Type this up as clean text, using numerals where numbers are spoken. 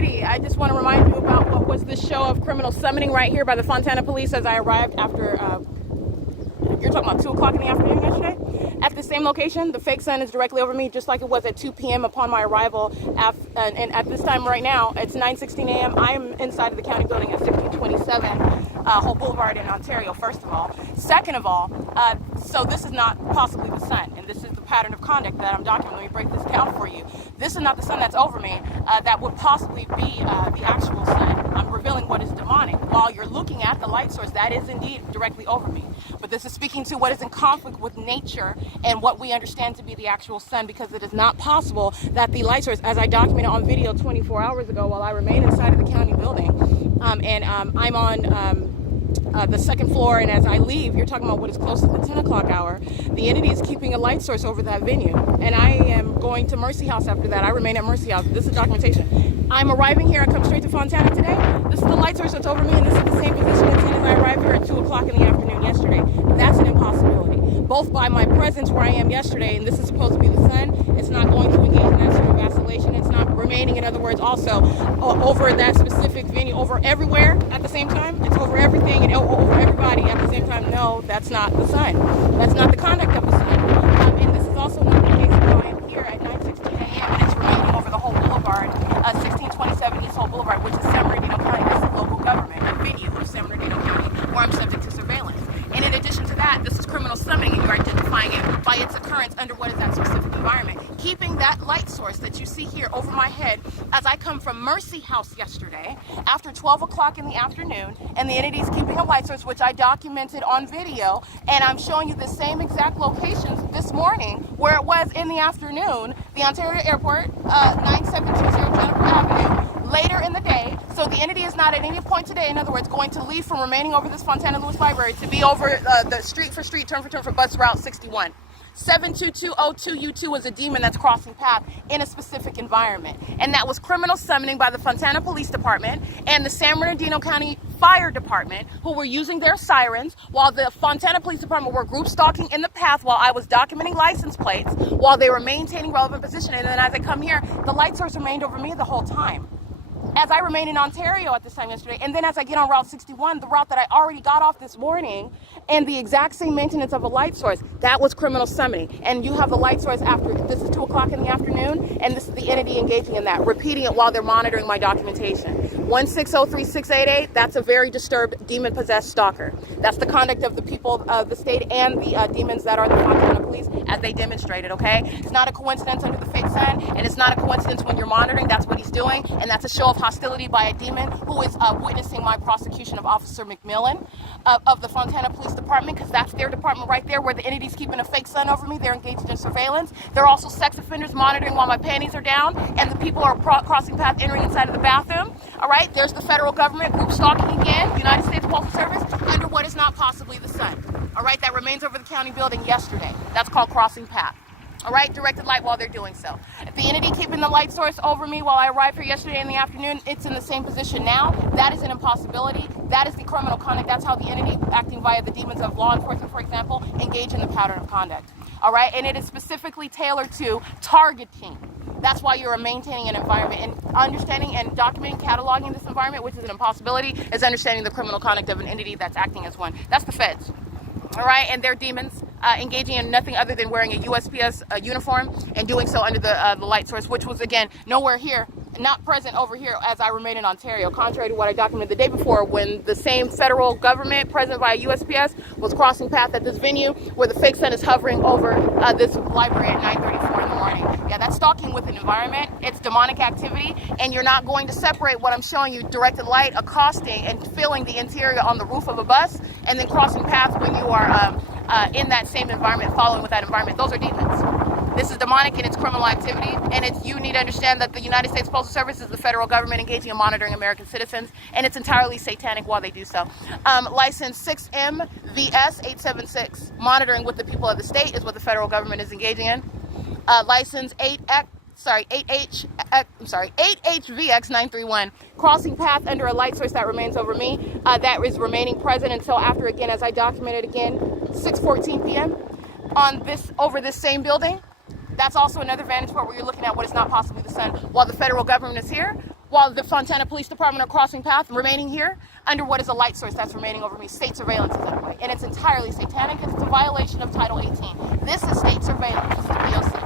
Alrighty, I just want to remind you about what was this show of criminal summoning right here by the Fontana police as I arrived after, you're talking about 2 o'clock in the afternoon yesterday? At the same location, the fake sun is directly over me, just like it was at 2 p.m. upon my arrival. And at this time right now, it's 9:16 a.m. I am inside of the county building at 1627 Hope Boulevard in Ontario, first of all. Second of all, so this is not possibly the sun, and this is the pattern of conduct that I'm documenting. Let me break this down for you. This is not the sun that's over me. That would possibly be the actual sun. I'm revealing what is demonic. While you're looking at the light source, that is indeed directly over me. But this is speaking to what is in conflict with nature and what we understand to be the actual sun, because it is not possible that the light source, as I documented on video 24 hours ago while I remain inside of the county building, I'm on the second floor, and as I leave, you're talking about what is close to the 10 o'clock hour, the entity is keeping a light source over that venue, and I am going to Mercy House after that. I remain at Mercy House. This is documentation. I'm arriving here. I come straight to Fontana today. This is the light source that's over me, and this is the same position it's in as I arrived here at 2 o'clock in the afternoon yesterday. That's an impossibility. Both by my presence where I am yesterday, and this is supposed to be the sun, it's not going to engage in that sort of vacillation. It's not remaining, in other words, also over that specific venue, over everywhere at the same time. It's over everything and over everybody at the same time. No, that's not the sun. That's not the conduct of the sun. And this is also not the case while I am here at 9:16 a.m. and it's remaining over the whole boulevard, 1627 East Hope Boulevard, which is San Bernardino County. This is local government, a venue of San Bernardino County, where I'm subject to surveillance. And in addition to that, this is criminal summoning, and you're identifying it by its occurrence under what is that specific environment. Keeping that light source that you see here over my head as I come from Mercy House yesterday after 12 o'clock in the afternoon, and the entity is keeping a light source, which I documented on video, and I'm showing you the same exact locations this morning where it was in the afternoon, the Ontario Airport, 9720 Jennifer Avenue, later in the day. So the entity is not at any point today, in other words, going to leave from remaining over this Fontana Lewis Library to be over the street for street, turn for turn for bus route 61. 72202U2 is a demon that's crossing path in a specific environment. And that was criminal summoning by the Fontana Police Department and the San Bernardino County Fire Department, who were using their sirens, while the Fontana Police Department were group stalking in the path while I was documenting license plates, while they were maintaining relevant position. And then as I come here, the light source remained over me the whole time. As I remain in Ontario at this time yesterday, and then as I get on Route 61, the route that I already got off this morning, and the exact same maintenance of a light source, that was criminal summoning. And you have the light source after, this is 2 o'clock in the afternoon, and this is the entity engaging in that, repeating it while they're monitoring my documentation. 1603688, that's a very disturbed demon-possessed stalker. That's the conduct of the people of the state and the demons that are the Fontana Police, as they demonstrated, okay? It's not a coincidence under the fake sun, and it's not a coincidence when you're monitoring. That's what he's doing, and that's a show of hostility by a demon who is witnessing my prosecution of Officer McMillan of the Fontana Police Department, because that's their department right there where the entity's keeping a fake sun over me. They're engaged in surveillance. They're also sex offenders monitoring while my panties are down, and the people are crossing path entering inside of the bathroom. All right, there's the federal government group stalking again, the United States Postal Service, under what is not possibly the sun. All right, that remains over the county building yesterday. That's called crossing path. All right, directed light while they're doing so. The entity keeping the light source over me while I arrived here yesterday in the afternoon, it's in the same position now. That is an impossibility. That is the criminal conduct. That's how the entity, acting via the demons of law enforcement, for example, engage in the pattern of conduct. All right, and it is specifically tailored to targeting. That's why you're maintaining an environment, and understanding and documenting, cataloging this environment, which is an impossibility, is understanding the criminal conduct of an entity that's acting as one. That's the feds. All right, and they're demons engaging in nothing other than wearing a USPS uniform and doing so under the light source, which was, again, nowhere here, not present over here as I remain in Ontario, contrary to what I documented the day before when the same federal government present via USPS was crossing path at this venue where the fake sun is hovering over this library at 9:34 in the morning. Yeah, that's stalking with an environment. It's demonic activity, and you're not going to separate what I'm showing you, directed light, accosting, and filling the interior on the roof of a bus, and then crossing paths when you are in that same environment, following with that environment. Those are demons. This is demonic and it's criminal activity, and you need to understand that the United States Postal Service is the federal government engaging in monitoring American citizens, and it's entirely satanic while they do so. License 6MVS876, monitoring with the people of the state, is what the federal government is engaging in. License 8HVX931, crossing path under a light source that remains over me, that is remaining present until after, again, as I documented again, 6:14 p.m. on over this same building. That's also another vantage point where you're looking at what is not possibly the sun while the federal government is here. while the Fontana Police Department are crossing path, remaining here under what is a light source that's remaining over me. State surveillance is underway, and it's entirely satanic. It's a violation of Title 18. This is state surveillance. This is the P.O.C.